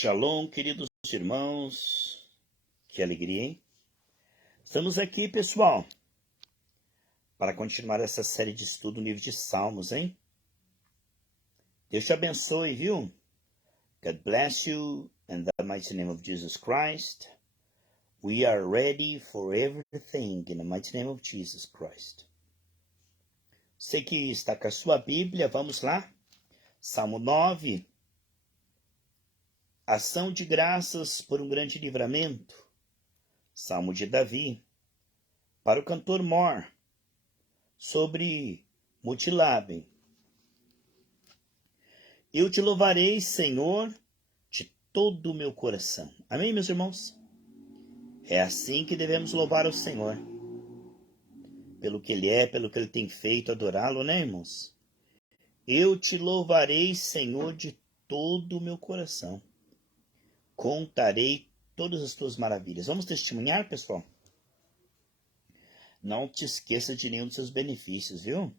Shalom, queridos irmãos. Que alegria, hein? Estamos aqui, pessoal, para continuar essa série de estudo no livro de Salmos, hein? Deus te abençoe, viu? God bless you in the mighty name of Jesus Christ. We are ready for everything in the mighty name of Jesus Christ. Você que está com a sua Bíblia, vamos lá. Salmo 9. Ação de graças por um grande livramento. Salmo de Davi. Para o cantor Mor. Sobre Mutilabem. Eu te louvarei, Senhor, de todo o meu coração. Amém, meus irmãos? É assim que devemos louvar o Senhor. Pelo que Ele é, pelo que Ele tem feito, adorá-lo, né, irmãos? Eu te louvarei, Senhor, de todo o meu coração. Contarei todas as tuas maravilhas. Vamos testemunhar, pessoal? Não te esqueça de nenhum dos seus benefícios, viu?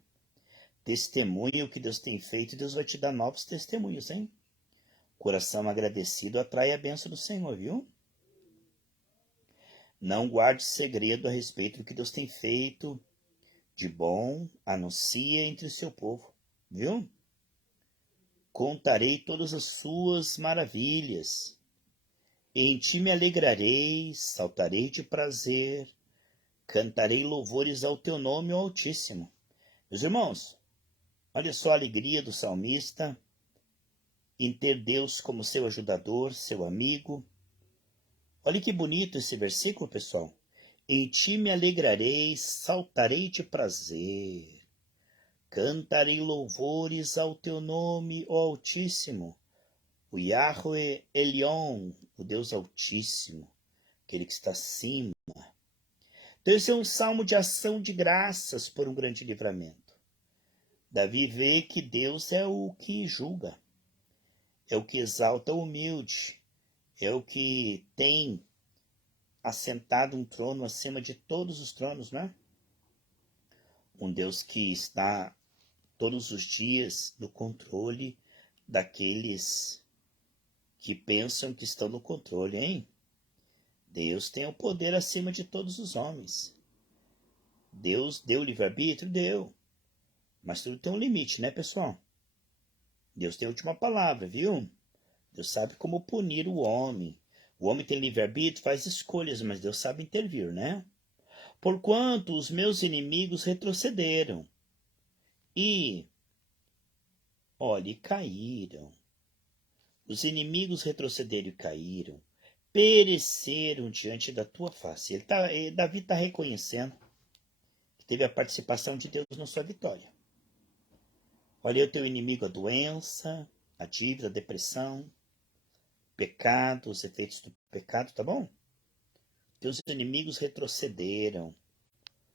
Testemunhe o que Deus tem feito e Deus vai te dar novos testemunhos, hein? Coração agradecido atrai a bênção do Senhor, viu? Não guarde segredo a respeito do que Deus tem feito de bom, anuncia entre o seu povo, viu? Contarei todas as suas maravilhas. Em ti me alegrarei, saltarei de prazer, cantarei louvores ao teu nome, ó Altíssimo. Meus irmãos, olha só a alegria do salmista em ter Deus como seu ajudador, seu amigo. Olha que bonito esse versículo, pessoal. Em ti me alegrarei, saltarei de prazer. Cantarei louvores ao teu nome, ó Altíssimo. O Yahweh Elion, o Deus Altíssimo, aquele que está acima. Então esse é um salmo de ação de graças por um grande livramento. Davi vê que Deus é o que julga, é o que exalta o humilde, é o que tem assentado um trono acima de todos os tronos, não é? Um Deus que está todos os dias no controle daqueles que pensam que estão no controle, hein? Deus tem o poder acima de todos os homens. Deus deu livre-arbítrio? Deu. Mas tudo tem um limite, né, pessoal? Deus tem a última palavra, viu? Deus sabe como punir o homem. O homem tem livre-arbítrio, faz escolhas, mas Deus sabe intervir, né? Porquanto os meus inimigos retrocederam e, olhe, caíram. Os inimigos retrocederam e caíram, pereceram diante da tua face. Davi está reconhecendo que teve a participação de Deus na sua vitória. Olha, o teu inimigo, a doença, a dívida, a depressão, pecado, os efeitos do pecado, tá bom? Teus inimigos retrocederam.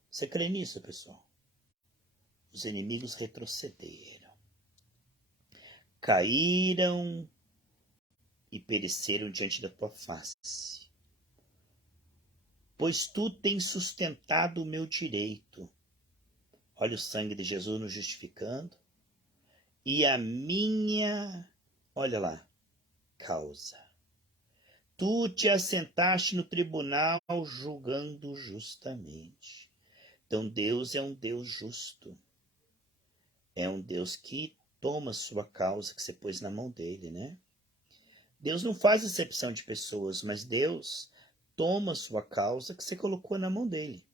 Você crê nisso, pessoal? Os inimigos retrocederam. Caíram e pereceram diante da tua face. Pois tu tens sustentado o meu direito. Olha o sangue de Jesus nos justificando. E a minha, olha lá, causa. Tu te assentaste no tribunal julgando justamente. Então Deus é um Deus justo. É um Deus que toma a sua causa que você pôs na mão dele, né? Deus não faz acepção de pessoas, mas Deus toma a sua causa que você colocou na mão dele.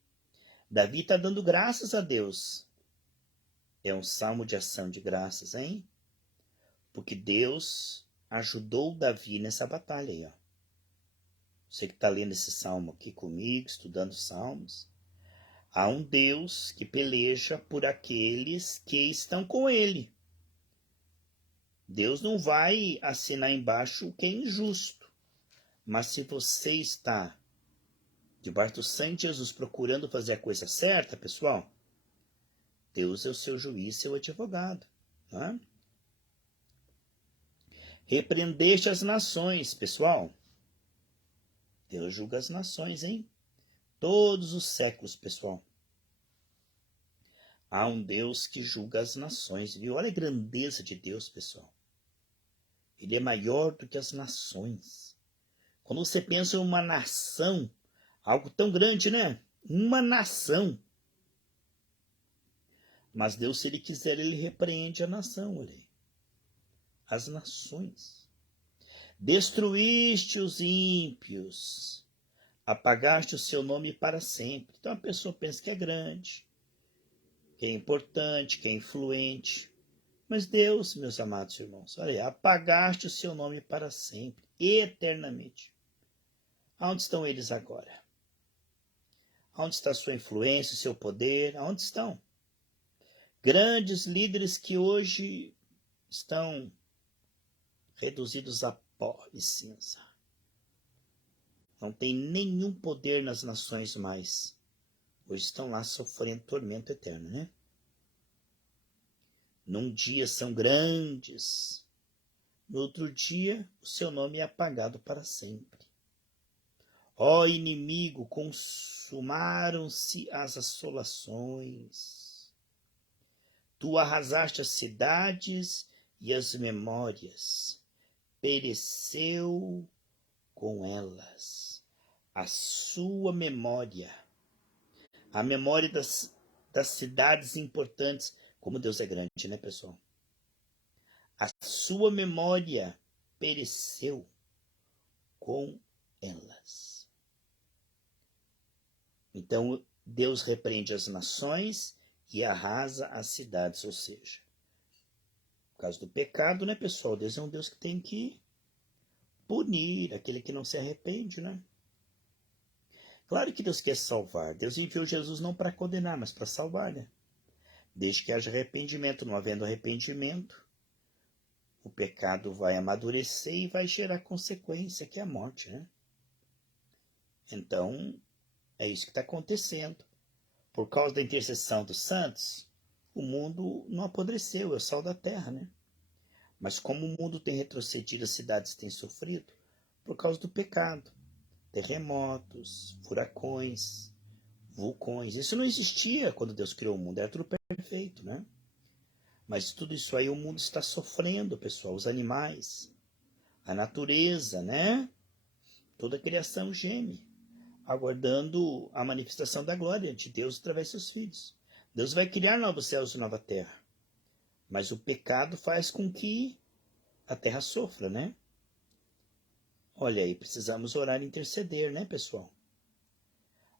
Davi está dando graças a Deus. É um salmo de ação de graças, hein? Porque Deus ajudou Davi nessa batalha aí, ó. Você que está lendo esse salmo aqui comigo, estudando salmos. Há um Deus que peleja por aqueles que estão com ele. Deus não vai assinar embaixo o que é injusto. Mas se você está debaixo do sangue de Jesus procurando fazer a coisa certa, pessoal, Deus é o seu juiz, seu advogado. Né? Repreendeste as nações, pessoal. Deus julga as nações, hein? Todos os séculos, pessoal. Há um Deus que julga as nações, viu? Olha a grandeza de Deus, pessoal. Ele é maior do que as nações. Quando você pensa em uma nação, algo tão grande, né? Uma nação. Mas Deus, se Ele quiser, Ele repreende a nação, olha aí. As nações. Destruíste os ímpios, apagaste o seu nome para sempre. Então a pessoa pensa que é grande, que é importante, que é influente. Mas Deus, meus amados irmãos, olha aí, apagaste o seu nome para sempre, eternamente. Aonde estão eles agora? Aonde está a sua influência, o seu poder? Aonde estão? Grandes líderes que hoje estão reduzidos a pó e cinza. Não tem nenhum poder nas nações mais. Hoje estão lá sofrendo tormento eterno, né? Num dia são grandes, no outro dia o seu nome é apagado para sempre. Ó inimigo, consumaram-se as assolações. Tu arrasaste as cidades e as memórias. Pereceu com elas a sua memória. A memória das cidades importantes. Como Deus é grande, né, pessoal? A sua memória pereceu com elas. Então, Deus repreende as nações e arrasa as cidades, ou seja, por causa do pecado, né, pessoal? Deus é um Deus que tem que punir aquele que não se arrepende, né? Claro que Deus quer salvar. Deus enviou Jesus não para condenar, mas para salvar, né? Desde que haja arrependimento. Não havendo arrependimento, o pecado vai amadurecer e vai gerar consequência, que é a morte, né? Então, é isso que está acontecendo. Por causa da intercessão dos santos, o mundo não apodreceu, é o sal da terra, né? Mas como o mundo tem retrocedido, as cidades têm sofrido, por causa do pecado. Terremotos, furacões, vulcões. Isso não existia quando Deus criou o mundo, era tudo perfeito, né? Mas tudo isso aí o mundo está sofrendo, pessoal. Os animais, a natureza, né? Toda a criação geme, aguardando a manifestação da glória de Deus através de seus filhos. Deus vai criar novos céus e nova terra. Mas o pecado faz com que a terra sofra, né? Olha aí, precisamos orar e interceder, né, pessoal?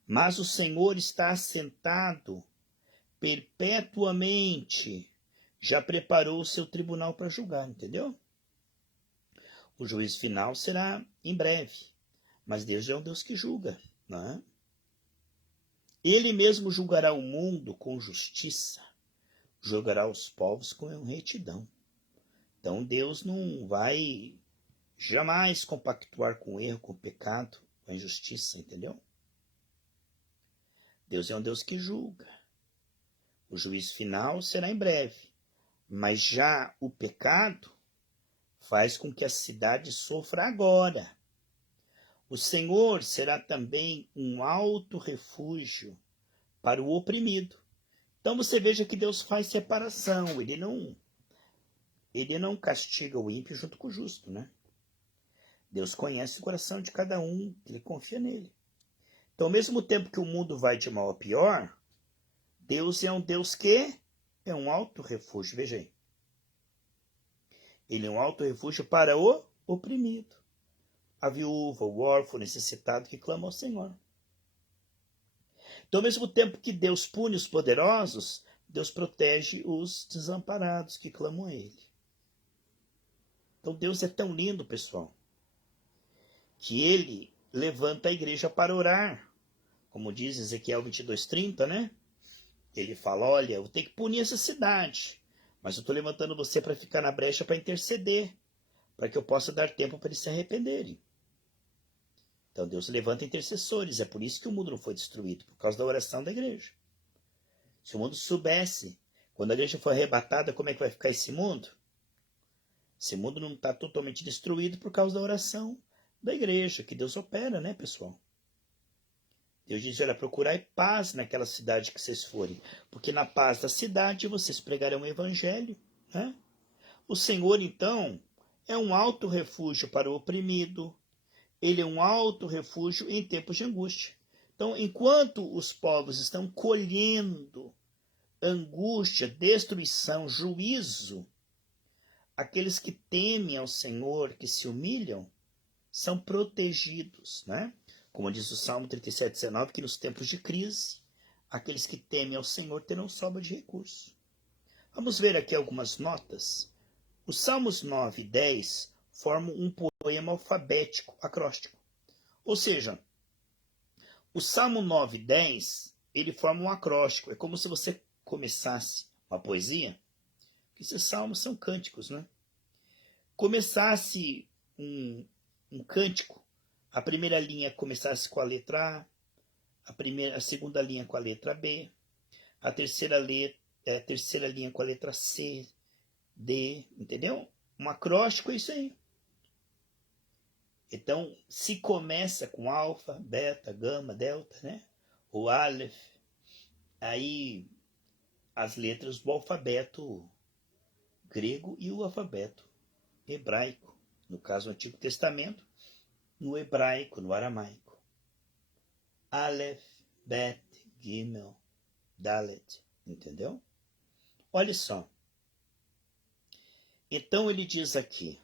Mas o Senhor está assentado perpetuamente. Já preparou o seu tribunal para julgar, entendeu? O juízo final será em breve. Mas Deus é um Deus que julga, não é? Ele mesmo julgará o mundo com justiça. Julgará os povos com retidão. Então Deus não vai jamais compactuar com o erro, com o pecado, com a injustiça, entendeu? Deus é um Deus que julga. O juízo final será em breve. Mas já o pecado faz com que a cidade sofra agora. O Senhor será também um alto refúgio para o oprimido. Então você veja que Deus faz separação. Ele não castiga o ímpio junto com o justo, né? Deus conhece o coração de cada um, ele confia nele. Então, ao mesmo tempo que o mundo vai de mal a pior, Deus é um Deus que é um alto refúgio. Veja aí. Ele é um alto refúgio para o oprimido. A viúva, o órfão, o necessitado que clama ao Senhor. Então, ao mesmo tempo que Deus pune os poderosos, Deus protege os desamparados que clamam a Ele. Então, Deus é tão lindo, pessoal, que Ele levanta a igreja para orar. Como diz Ezequiel 22:30, né? Ele fala, olha, eu tenho que punir essa cidade, mas eu estou levantando você para ficar na brecha para interceder, para que eu possa dar tempo para eles se arrependerem. Então Deus levanta intercessores, é por isso que o mundo não foi destruído, por causa da oração da igreja. Se o mundo soubesse, quando a igreja for arrebatada, como é que vai ficar esse mundo? Esse mundo não está totalmente destruído por causa da oração da igreja, que Deus opera, né, pessoal? Deus diz, olha, procurai paz naquela cidade que vocês forem, porque na paz da cidade vocês pregarão o evangelho, né? O Senhor, então, é um alto refúgio para o oprimido, ele é um alto refúgio em tempos de angústia. Então, enquanto os povos estão colhendo angústia, destruição, juízo, aqueles que temem ao Senhor, que se humilham, são protegidos, né? Como diz o Salmo 37:19, que nos tempos de crise, aqueles que temem ao Senhor terão sobra de recursos. Vamos ver aqui algumas notas. Os Salmos 9 e 10 formam um poema alfabético, acróstico. Ou seja, o Salmo 9 e 10, ele forma um acróstico. É como se você começasse uma poesia, que esses salmos são cânticos, né? Começasse um cântico, a primeira linha começasse com a letra A, a segunda linha com a letra B, a terceira linha com a letra C, D, entendeu? Um acróstico é isso aí. Então, se começa com alfa, beta, gama, delta, né? O aleph, aí as letras do alfabeto grego e o alfabeto hebraico. No caso do Antigo Testamento, no hebraico, no aramaico. Aleph, Bet, Gimel, Dalet, entendeu? Olha só. Então ele diz aqui,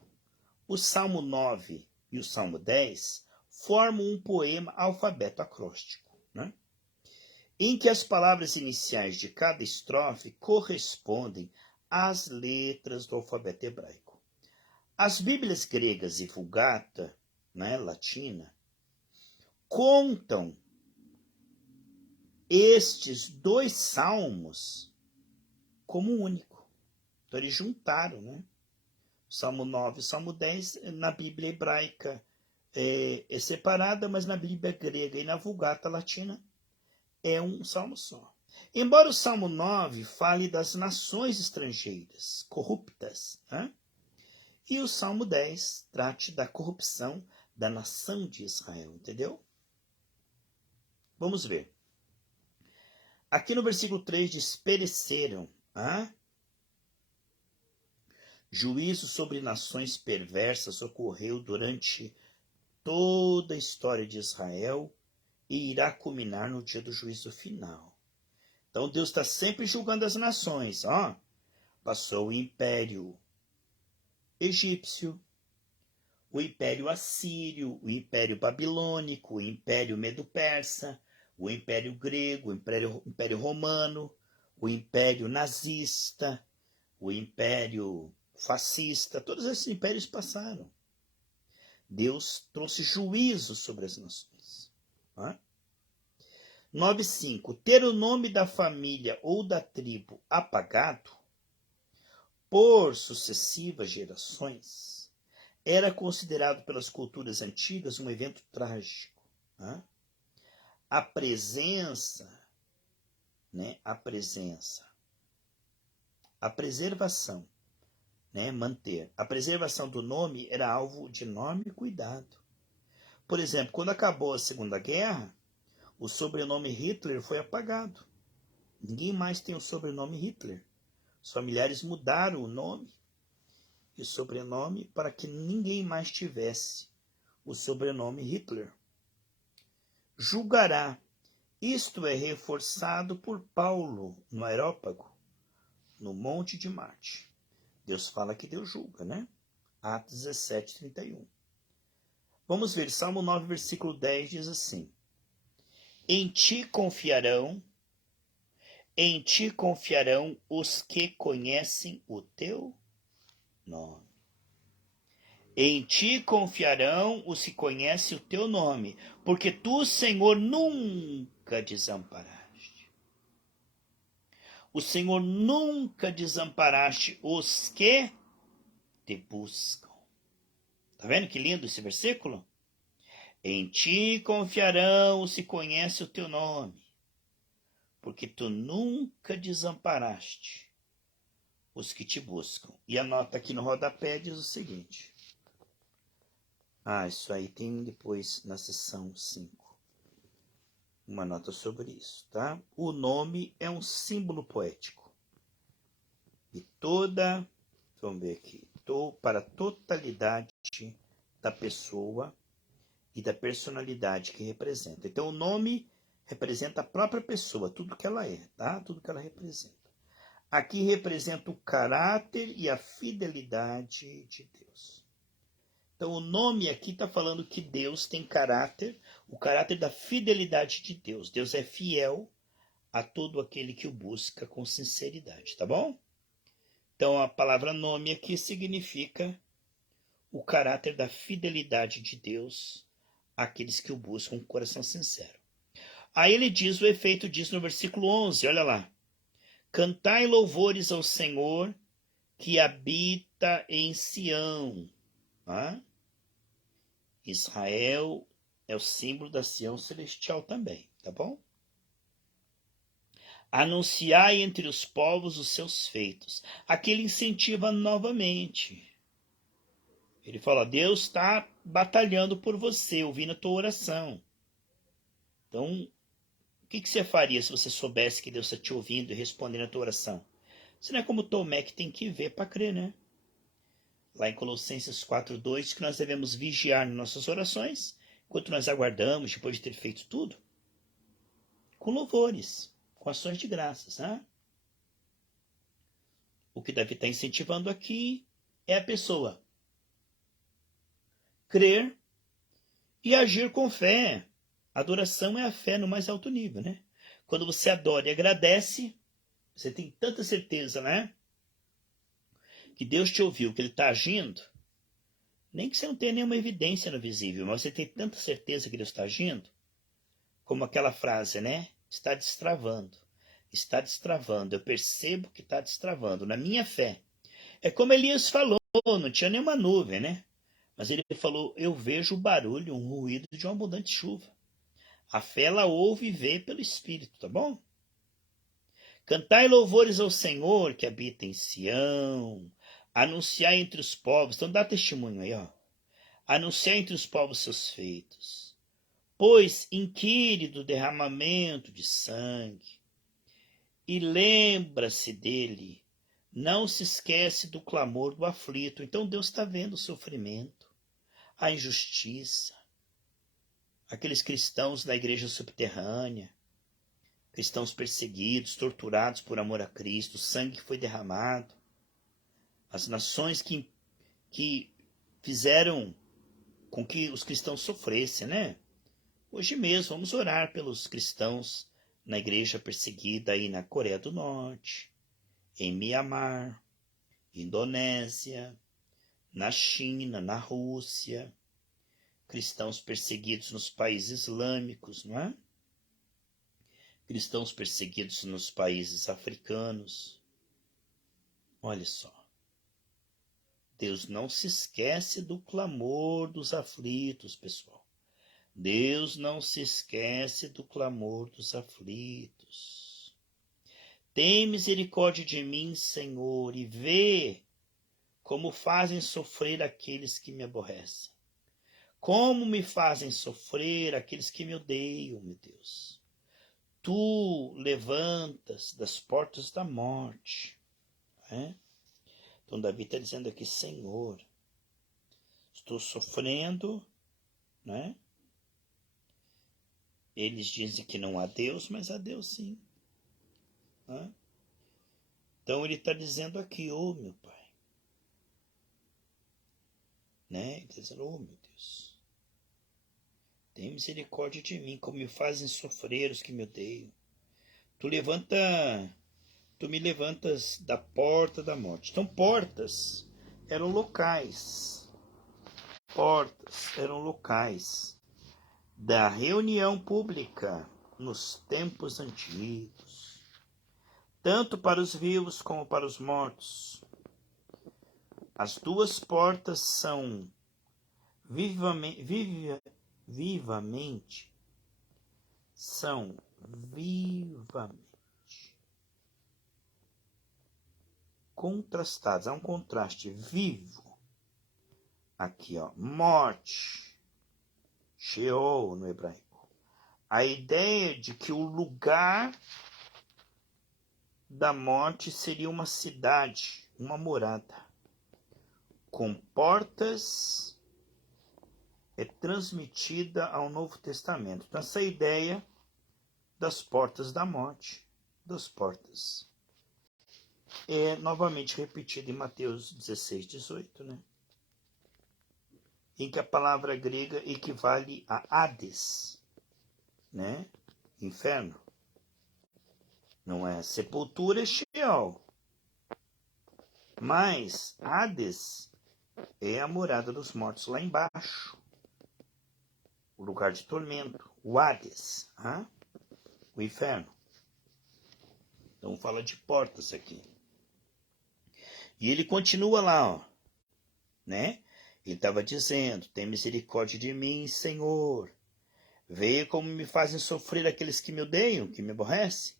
o Salmo 9 e o Salmo 10 formam um poema alfabeto acróstico, né? Em que as palavras iniciais de cada estrofe correspondem às letras do alfabeto hebraico. As Bíblias gregas e Vulgata, né, latina, contam estes dois salmos como único. Então eles juntaram, né? O Salmo 9 e o Salmo 10 na Bíblia hebraica é separada, mas na Bíblia grega e na Vulgata latina é um salmo só. Embora o Salmo 9 fale das nações estrangeiras corruptas, né? E o Salmo 10 trate da corrupção da nação de Israel, entendeu? Vamos ver. Aqui no versículo 3 diz, pereceram, juízo sobre nações perversas ocorreu durante toda a história de Israel e irá culminar no dia do juízo final. Então Deus está sempre julgando as nações. Passou o império egípcio, o império assírio, o império babilônico, o império medo-persa, o império grego, o império romano, o império nazista, o império fascista, todos esses impérios passaram. Deus trouxe juízo sobre as nações. 9.5. Ter o nome da família ou da tribo apagado por sucessivas gerações era considerado pelas culturas antigas um evento trágico. A presença, a preservação, manter. A preservação do nome era alvo de enorme cuidado. Por exemplo, quando acabou a Segunda Guerra, o sobrenome Hitler foi apagado. Ninguém mais tem o sobrenome Hitler. Os familiares mudaram o nome e o sobrenome para que ninguém mais tivesse o sobrenome Hitler. Julgará. Isto é reforçado por Paulo no Areópago, no Monte de Marte. Deus fala que Deus julga, né? Atos 17:31. Vamos ver, Salmo 9, versículo 10 diz assim: em ti confiarão os que conhecem o teu nome. Em ti confiarão os que conhecem o teu nome, porque tu, Senhor, nunca desamparaste. O Senhor nunca desamparaste os que te buscam. Tá vendo que lindo esse versículo? Em ti confiarão os que conhecem o teu nome, porque tu nunca desamparaste os que te buscam. E a nota aqui no rodapé diz o seguinte. Isso aí tem depois na seção 5. Uma nota sobre isso, tá? O nome é um símbolo poético. E vamos ver aqui. apontou para a totalidade da pessoa e da personalidade que representa. Então, o nome representa a própria pessoa, tudo que ela é, tá? Tudo que ela representa. Aqui representa o caráter e a fidelidade de Deus. Então, o nome aqui está falando que Deus tem caráter, o caráter da fidelidade de Deus. Deus é fiel a todo aquele que o busca com sinceridade, tá bom? Então, a palavra nome aqui significa o caráter da fidelidade de Deus àqueles que o buscam com coração sincero. Aí ele diz, o efeito diz no versículo 11, olha lá. Cantai louvores ao Senhor que habita em Sião. Ah? Israel é o símbolo da Sião celestial também, tá bom? Anunciai entre os povos os seus feitos. Aqui ele incentiva novamente. Ele fala, Deus está batalhando por você, ouvindo a tua oração. Então, o que você faria se você soubesse que Deus está te ouvindo e respondendo a tua oração? Você não é como Tomé que tem que ver para crer, né? Lá em Colossenses 4:2 diz que nós devemos vigiar nas nossas orações, enquanto nós aguardamos, depois de ter feito tudo, com louvores, com ações de graças. Né? O que Davi está incentivando aqui é a pessoa crer e agir com fé. Adoração é a fé no mais alto nível, né? Quando você adora e agradece, você tem tanta certeza, né? Que Deus te ouviu, que Ele está agindo, nem que você não tenha nenhuma evidência no visível, mas você tem tanta certeza que Deus está agindo, como aquela frase, né? Está destravando. Está destravando. Eu percebo que está destravando. Na minha fé. É como Elias falou, não tinha nenhuma nuvem, né? Mas ele falou, eu vejo o barulho, um ruído de uma abundante chuva. A fé, ela ouve e vê pelo Espírito, tá bom? Cantai louvores ao Senhor que habita em Sião. Anunciai entre os povos. Então dá testemunho aí, ó. Anunciai entre os povos seus feitos. Pois inquire do derramamento de sangue. E lembra-se dele. Não se esquece do clamor do aflito. Então Deus está vendo o sofrimento, a injustiça. Aqueles cristãos da igreja subterrânea, cristãos perseguidos, torturados por amor a Cristo, o sangue que foi derramado, as nações que fizeram com que os cristãos sofressem, né? Hoje mesmo vamos orar pelos cristãos na igreja perseguida aí na Coreia do Norte, em Mianmar, Indonésia, na China, na Rússia, cristãos perseguidos nos países islâmicos, não é? Cristãos perseguidos nos países africanos. Olha só. Deus não se esquece do clamor dos aflitos, pessoal. Deus não se esquece do clamor dos aflitos. Tem misericórdia de mim, Senhor, e vê como fazem sofrer aqueles que me aborrecem. Como me fazem sofrer aqueles que me odeiam, meu Deus. Tu levantas das portas da morte. Né? Então Davi está dizendo aqui, Senhor, estou sofrendo, né? Eles dizem que não há Deus, mas há Deus sim. Né? Então ele está dizendo aqui, oh meu Pai. Né? Ele está dizendo, oh meu Deus. Tem misericórdia de mim, como me fazem sofrer os que me odeiam. Tu me levantas da porta da morte. Então portas eram locais. Portas eram locais da reunião pública nos tempos antigos, tanto para os vivos como para os mortos. As duas portas são vivamente contrastadas. Há um contraste vivo. Aqui, ó, morte, Sheol no hebraico. A ideia de que o lugar da morte seria uma cidade, uma morada. com portas é transmitida ao Novo Testamento. Então, essa ideia das portas da morte, das portas, é novamente repetida em Mateus 16, 18, né? Em que a palavra grega equivale a Hades, né? Inferno. Não é sepultura, é Sheol. Mas Hades é a morada dos mortos lá embaixo. O lugar de tormento. O Hades. O inferno. Então fala de portas aqui. E ele continua lá, ó, né? Ele estava dizendo: tem misericórdia de mim, Senhor. Vê como me fazem sofrer aqueles que me odeiam, que me aborrecem.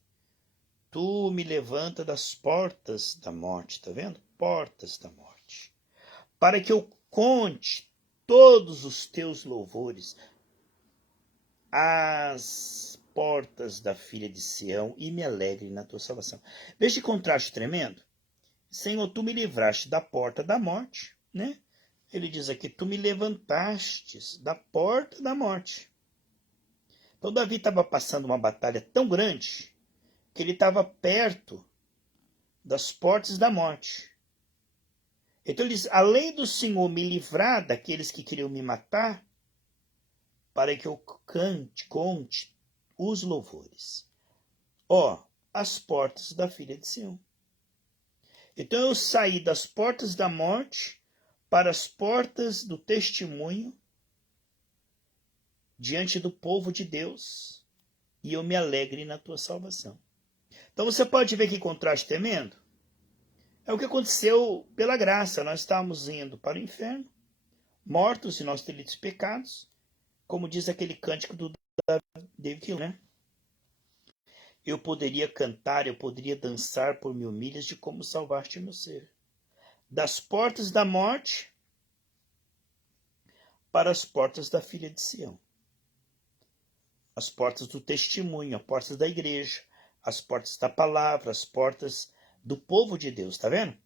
Tu me levanta das portas da morte, tá vendo? Portas da morte. Para que eu conte todos os teus louvores às portas da filha de Sião e me alegre na tua salvação. Veja que contraste tremendo. Senhor, tu me livraste da porta da morte, né? Ele diz aqui: tu me levantastes da porta da morte. Então Davi estava passando uma batalha tão grande que ele estava perto das portas da morte. Então ele diz: além do Senhor me livrar daqueles que queriam me matar, para que eu conte os louvores, as portas da filha de Sião. Então eu saí das portas da morte para as portas do testemunho diante do povo de Deus, e eu me alegre na tua salvação. Então você pode ver que contraste tremendo. É o que aconteceu pela graça. Nós estávamos indo para o inferno, mortos em nossos delitos e pecados, como diz aquele cântico do David Hill, né? Eu poderia cantar, eu poderia dançar por 1000 milhas de como salvaste meu ser. Das portas da morte para as portas da filha de Sião. As portas do testemunho, as portas da igreja, as portas da palavra, as portas do povo de Deus, tá vendo?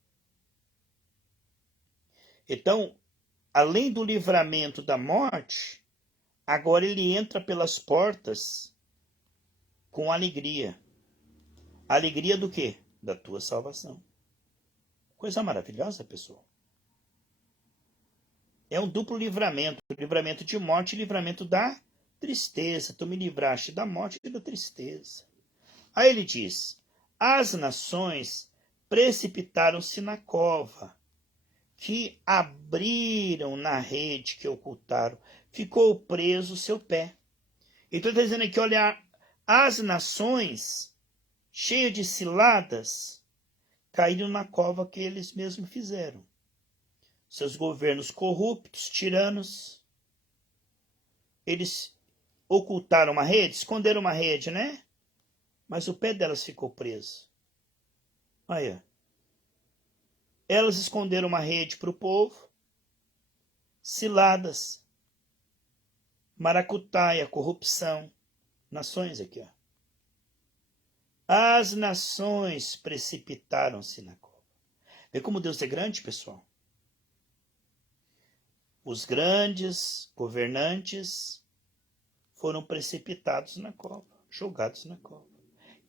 Então, além do livramento da morte, agora ele entra pelas portas com alegria. Alegria do quê? Da tua salvação. Coisa maravilhosa, pessoal. É um duplo livramento. Livramento de morte e livramento da tristeza. Tu me livraste da morte e da tristeza. Aí ele diz: as nações precipitaram-se na cova, que abriram na rede que ocultaram. Ficou preso o seu pé. Então está dizendo aqui, olha, as nações cheias de ciladas caíram na cova que eles mesmos fizeram. Seus governos corruptos, tiranos, eles ocultaram uma rede, esconderam uma rede, né? Mas o pé delas ficou preso. Olha, elas esconderam uma rede para o povo, ciladas, maracutaia, corrupção, nações aqui, ó. As nações precipitaram-se na cova. Vê como Deus é grande, pessoal? Os grandes governantes foram precipitados na cova, jogados na cova.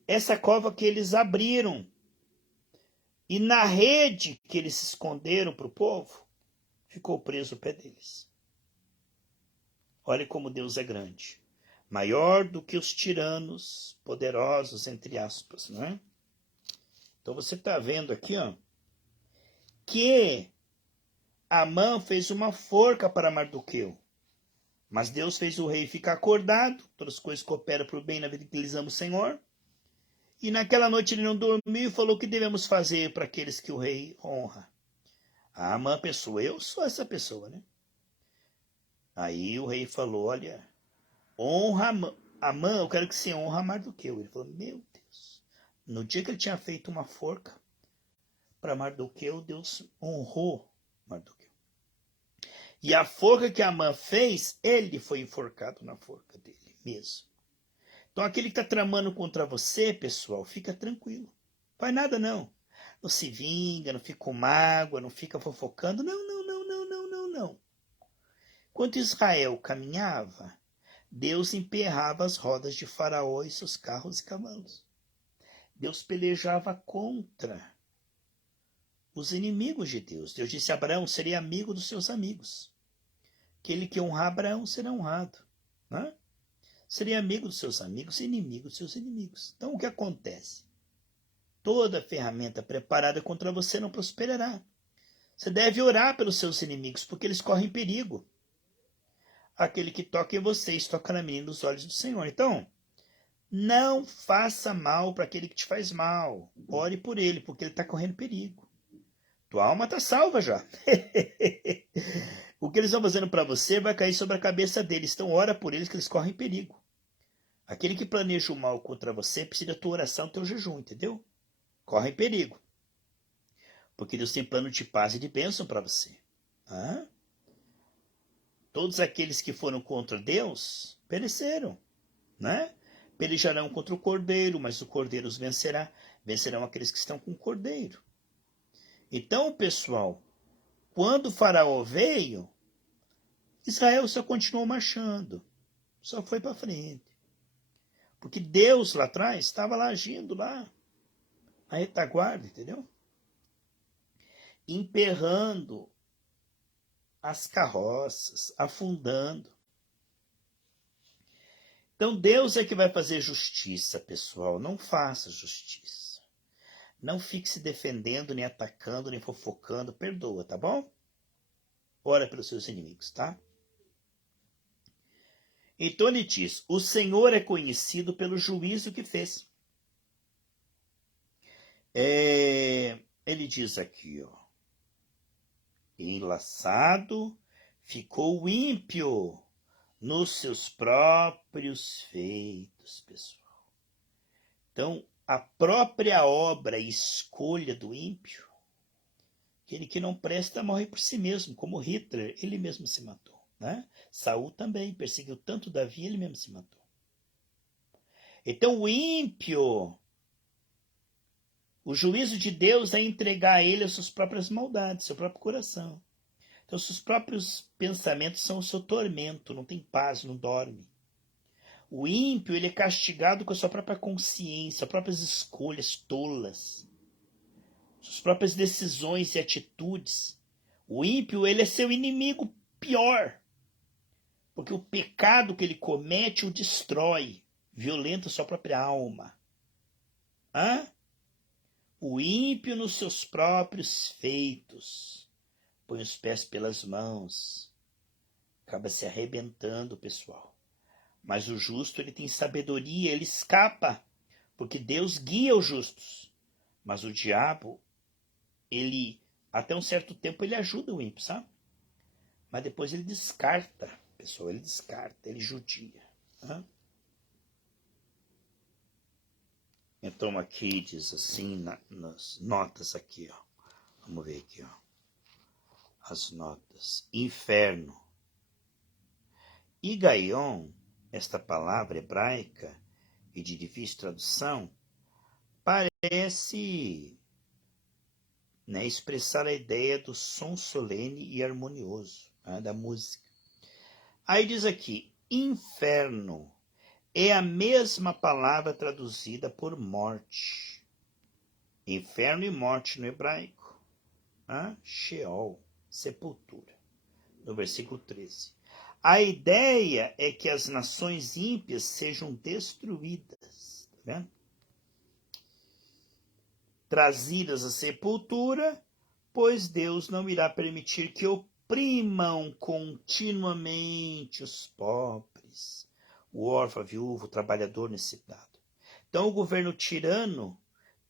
Essa cova que eles abriram, e na rede que eles se esconderam para o povo, ficou preso o pé deles. Olha como Deus é grande. Maior do que os tiranos, poderosos, entre aspas, não é? Então você está vendo aqui, ó, que Amã fez uma forca para Mardoqueu. Mas Deus fez o rei ficar acordado, todas as coisas cooperam para o bem na vida que eles amam o Senhor. E naquela noite ele não dormiu e falou: o que devemos fazer para aqueles que o rei honra? A Amã pensou: eu sou essa pessoa, né? Aí o rei falou: olha, honra Amã, eu quero que você honra Mardoqueu. Ele falou: meu Deus. No dia que ele tinha feito uma forca para Mardoqueu, Deus honrou Mardoqueu. E a forca que Amã fez, ele foi enforcado na forca dele mesmo. Então aquele que está tramando contra você, pessoal, fica tranquilo. Não faz nada não. Não se vinga, não fica com mágoa, não fica fofocando. Não, não, não. Enquanto Israel caminhava, Deus emperrava as rodas de Faraó e seus carros e cavalos. Deus pelejava contra os inimigos de Deus. Deus disse a Abraão, seria amigo dos seus amigos. Aquele que honrar Abraão será honrado. Né? Seria amigo dos seus amigos e inimigo dos seus inimigos. Então o que acontece? Toda ferramenta preparada contra você não prosperará. Você deve orar pelos seus inimigos, porque eles correm perigo. Aquele que toca em vocês toca na menina dos olhos do Senhor. Então, não faça mal para aquele que te faz mal. Ore por ele, porque ele está correndo perigo. Tua alma está salva já. O que eles estão fazendo para você vai cair sobre a cabeça deles. Então, ora por eles, que eles correm perigo. Aquele que planeja o mal contra você precisa da tua oração, do teu jejum, entendeu? Correm perigo. Porque Deus tem plano de paz e de bênção para você. Todos aqueles que foram contra Deus pereceram, né? Pelejarão contra o Cordeiro, mas o Cordeiro os vencerá. Vencerão aqueles que estão com o Cordeiro. Então, pessoal, quando o Faraó veio, Israel só continuou marchando. Só foi para frente. Porque Deus lá atrás estava lá agindo lá. A retaguarda, entendeu? Emperrando as carroças, afundando. Então Deus é que vai fazer justiça, pessoal. Não faça justiça. Não fique se defendendo, nem atacando, nem fofocando. Perdoa, tá bom? Ora pelos seus inimigos, tá? Então ele diz, o Senhor é conhecido pelo juízo que fez. Ele diz aqui, ó. Enlaçado ficou o ímpio nos seus próprios feitos, pessoal. Então, a própria obra e escolha do ímpio, aquele que não presta morre por si mesmo, como Hitler, ele mesmo se matou. Né? Saul também perseguiu tanto Davi, ele mesmo se matou. Então, o ímpio, o juízo de Deus é entregar a ele as suas próprias maldades, seu próprio coração. Então, seus próprios pensamentos são o seu tormento, não tem paz, não dorme. O ímpio, ele é castigado com a sua própria consciência, próprias escolhas tolas, suas próprias decisões e atitudes. O ímpio, ele é seu inimigo pior, porque o pecado que ele comete o destrói, violenta sua própria alma. O ímpio nos seus próprios feitos põe os pés pelas mãos, acaba se arrebentando, pessoal. Mas o justo, ele tem sabedoria, ele escapa, porque Deus guia os justos. Mas o diabo, ele, até um certo tempo, ele ajuda o ímpio, sabe? Mas depois ele descarta, pessoal, ele descarta, ele judia. Então aqui diz assim, nas notas aqui, ó. Vamos ver aqui, ó. As notas. Inferno. Higaion, esta palavra hebraica e de difícil tradução, parece, né, expressar a ideia do som solene e harmonioso, né, da música. Aí diz aqui, inferno é a mesma palavra traduzida por morte. Inferno e morte no hebraico. Sheol, sepultura. No versículo 13. A ideia é que as nações ímpias sejam destruídas. Tá vendo? Trazidas à sepultura, pois Deus não irá permitir que oprimam continuamente os pobres, o órfão, a viúva, o trabalhador necessitado. Então o governo tirano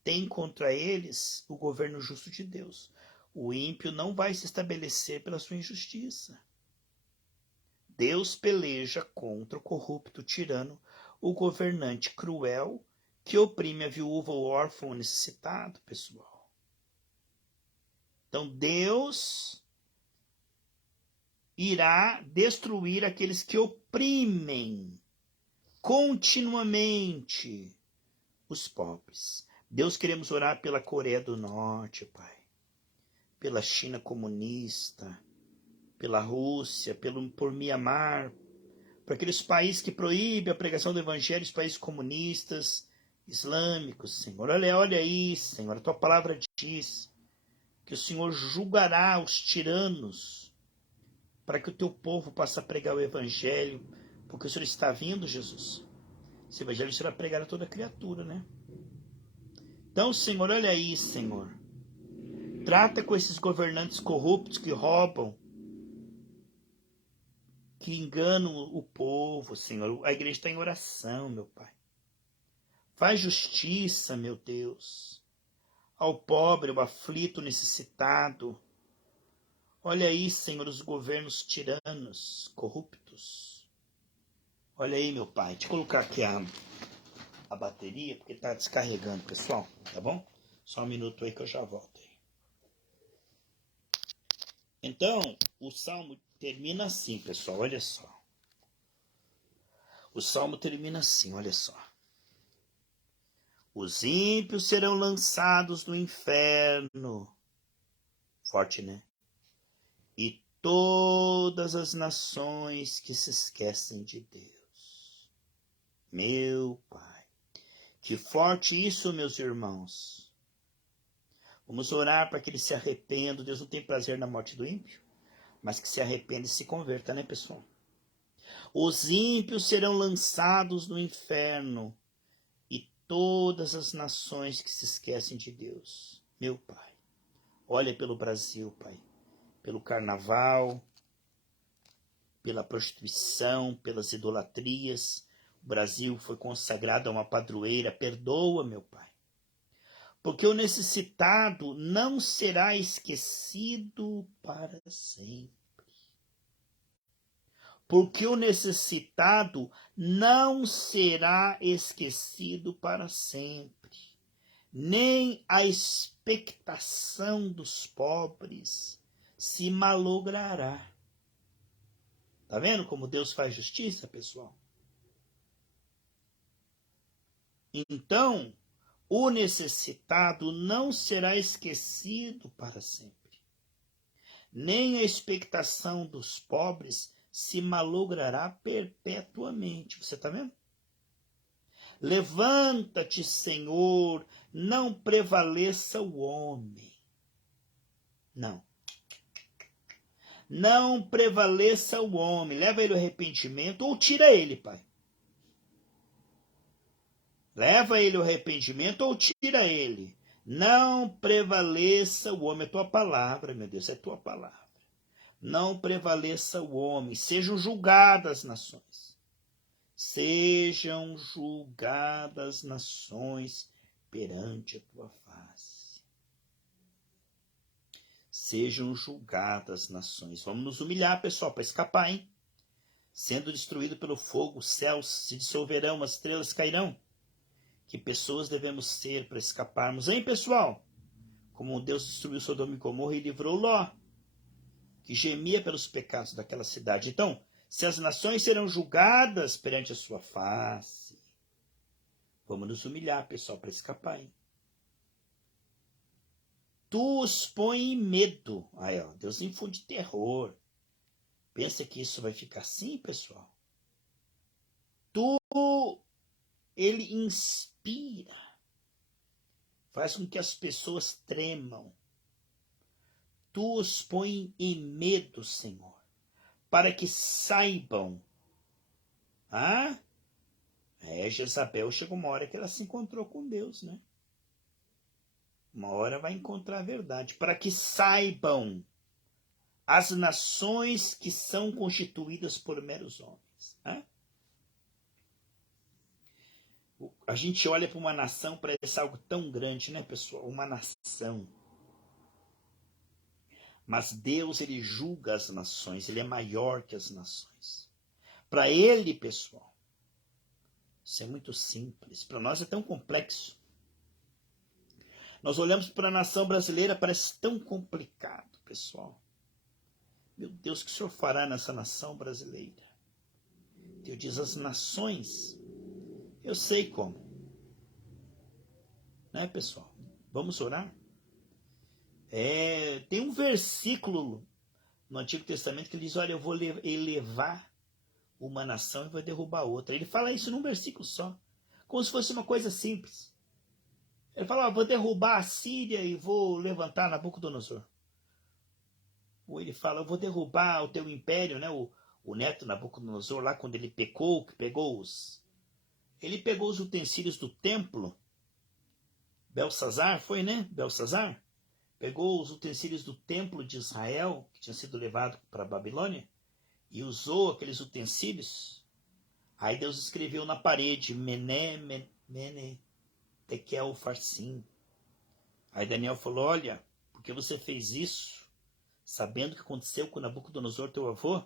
tem contra eles o governo justo de Deus. O ímpio não vai se estabelecer pela sua injustiça. Deus peleja contra o corrupto tirano, o governante cruel, que oprime a viúva, o órfão, o necessitado, pessoal. Então Deus irá destruir aqueles que oprimem continuamente os pobres. Deus, queremos orar pela Coreia do Norte, Pai, pela China comunista, pela Rússia, por Mianmar, por aqueles países que proíbem a pregação do evangelho, os países comunistas, islâmicos, Senhor. Olha aí, Senhor, a tua palavra diz que o Senhor julgará os tiranos para que o teu povo possa pregar o evangelho, porque o Senhor está vindo, Jesus. Esse evangelho será pregado a toda criatura, né? Então, Senhor, olha aí, Senhor. Trata com esses governantes corruptos que roubam, que enganam o povo, Senhor. A igreja está em oração, meu Pai. Faz justiça, meu Deus, ao pobre, ao aflito, necessitado. Olha aí, Senhor, os governos tiranos, corruptos. Olha aí, meu Pai. Deixa eu colocar aqui a bateria, porque está descarregando, pessoal. Tá bom? Só um minuto aí que eu já volto aí. Então, o Salmo termina assim, pessoal, olha só. O Salmo termina assim, olha só. Os ímpios serão lançados no inferno. Forte, né? E todas as nações que se esquecem de Deus. Meu Pai. Que forte isso, meus irmãos. Vamos orar para que ele se arrependa. Deus não tem prazer na morte do ímpio, mas que se arrependa e se converta, né, pessoal? Os ímpios serão lançados no inferno e todas as nações que se esquecem de Deus. Meu Pai, olha pelo Brasil, Pai, pelo carnaval, pela prostituição, pelas idolatrias. O Brasil foi consagrado a uma padroeira. Perdoa, meu Pai. Porque o necessitado não será esquecido para sempre. Porque o necessitado não será esquecido para sempre. Nem a expectação dos pobres se malogrará. Tá vendo como Deus faz justiça, pessoal? Então, o necessitado não será esquecido para sempre. Nem a expectação dos pobres se malogrará perpetuamente. Você está vendo? Levanta-te, Senhor, não prevaleça o homem. Não. Não prevaleça o homem. Leva ele ao arrependimento ou tira ele, Pai. Leva ele ao arrependimento ou tira ele. Não prevaleça o homem. É tua palavra, meu Deus, é tua palavra. Não prevaleça o homem. Sejam julgadas as nações. Sejam julgadas nações perante a tua face. Sejam julgadas nações. Vamos nos humilhar, pessoal, para escapar, hein? Sendo destruído pelo fogo, os céus se dissolverão, as estrelas cairão. Que pessoas devemos ser para escaparmos, hein, pessoal? Como Deus destruiu Sodoma e Gomorra e livrou Ló, que gemia pelos pecados daquela cidade. Então, se as nações serão julgadas perante a sua face, vamos nos humilhar, pessoal, para escapar, hein? Tu os põe em medo. Aí, ó, Deus infunde terror. Pensa que isso vai ficar assim, pessoal? Ele inspira. Faz com que as pessoas tremam. Tu os põe em medo, Senhor, para que saibam. Jezabel chegou uma hora que ela se encontrou com Deus, né? Uma hora vai encontrar a verdade. Para que saibam as nações que são constituídas por meros homens. A gente olha para uma nação, parece algo tão grande, né, pessoal? Uma nação. Mas Deus, ele julga as nações, ele é maior que as nações. Para ele, pessoal, isso é muito simples. Para nós é tão complexo. Nós olhamos para a nação brasileira, parece tão complicado, pessoal. Meu Deus, o que o Senhor fará nessa nação brasileira? Deus diz, as nações, eu sei como. Né, pessoal? Vamos orar? Tem um versículo no Antigo Testamento que ele diz, olha, eu vou elevar uma nação e vou derrubar outra. Ele fala isso num versículo só, como se fosse uma coisa simples. Ele fala, vou derrubar a Síria e vou levantar Nabucodonosor. Ou ele fala, eu vou derrubar o teu império, né? O neto Nabucodonosor, lá quando ele pecou, que pegou os... Ele pegou os utensílios do templo. Belsazar, foi, né? Belsazar. Pegou os utensílios do templo de Israel, que tinha sido levado para a Babilônia, e usou aqueles utensílios. Aí Deus escreveu na parede, Mené, Mene, Tekel, Farsim. Aí Daniel falou, olha, porque você fez isso, sabendo o que aconteceu com Nabucodonosor, teu avô?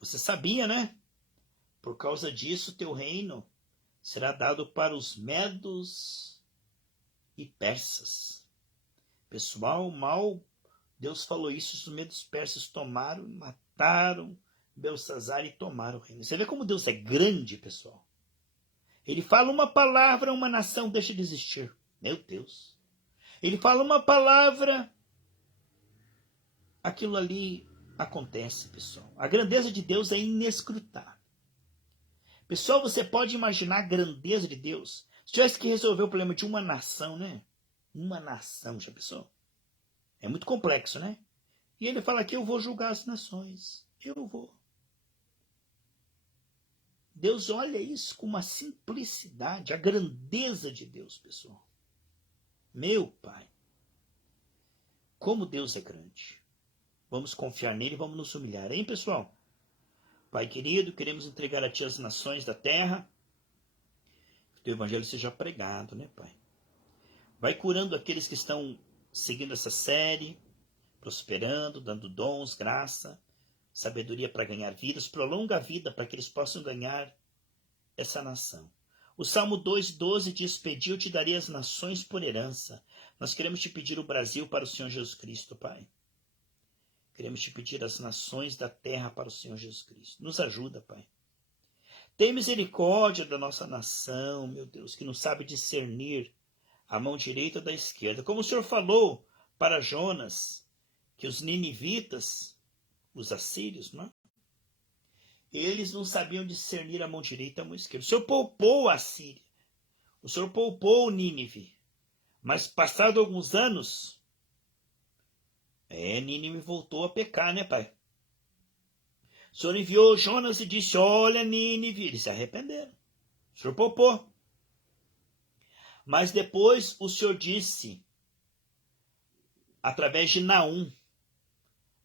Você sabia, né? Por causa disso, teu reino será dado para os medos e persas. Pessoal, mal Deus falou isso, os medos persas tomaram, mataram Belsazar e tomaram o reino. Você vê como Deus é grande, pessoal? Ele fala uma palavra, uma nação deixa de existir. Meu Deus. Ele fala uma palavra, aquilo ali acontece, pessoal. A grandeza de Deus é inescrutável. Pessoal, você pode imaginar a grandeza de Deus? Se tivesse que resolver o problema de uma nação, né? Uma nação, já pensou? É muito complexo, né? E ele fala que eu vou julgar as nações. Eu vou. Deus olha isso com uma simplicidade, a grandeza de Deus, pessoal. Meu Pai, como Deus é grande. Vamos confiar nele e vamos nos humilhar, hein, pessoal? Pai querido, queremos entregar a Ti as nações da terra. Que o Teu Evangelho seja pregado, né, Pai? Vai curando aqueles que estão seguindo essa série, prosperando, dando dons, graça, sabedoria para ganhar vidas. Prolonga a vida para que eles possam ganhar essa nação. O Salmo 2,12 diz, pedi, eu te darei as nações por herança. Nós queremos te pedir o Brasil para o Senhor Jesus Cristo, Pai. Queremos te pedir as nações da terra para o Senhor Jesus Cristo. Nos ajuda, Pai. Tem misericórdia da nossa nação, meu Deus, que não sabe discernir a mão direita da esquerda. Como o Senhor falou para Jonas, que os ninivitas, os assírios, não é? Eles não sabiam discernir a mão direita e a mão esquerda. O Senhor poupou a Síria. O Senhor poupou Nínive. Mas passado alguns anos, Nínive voltou a pecar, né, Pai? O Senhor enviou Jonas e disse, olha, Nínive. Eles se arrependeram. O Senhor poupou. Mas depois o Senhor disse, através de Naum,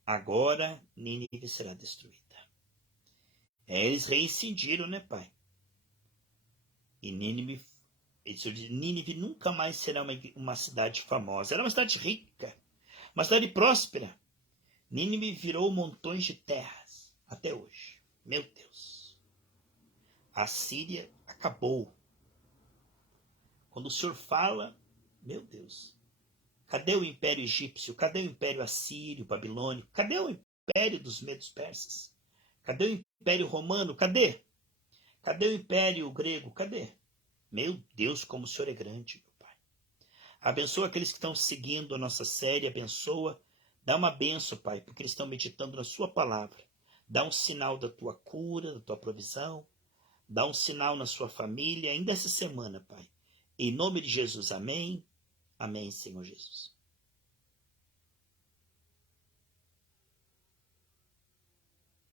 agora Nínive será destruída. Eles reincidiram, né, Pai? E Nínive nunca mais será uma cidade famosa. Era uma cidade rica, uma cidade próspera. Nínive virou montões de terras, até hoje. Meu Deus. A Síria acabou. Quando o Senhor fala, meu Deus. Cadê o Império Egípcio? Cadê o Império Assírio, Babilônico? Cadê o Império dos Medos Persas? Cadê o Império Romano? Cadê? Cadê o Império Grego? Cadê? Meu Deus, como o Senhor é grande, meu Pai. Abençoa aqueles que estão seguindo a nossa série, abençoa. Dá uma benção, Pai, porque eles estão meditando na sua palavra. Dá um sinal da tua cura, da tua provisão. Dá um sinal na sua família, ainda essa semana, Pai. Em nome de Jesus, amém. Amém, Senhor Jesus.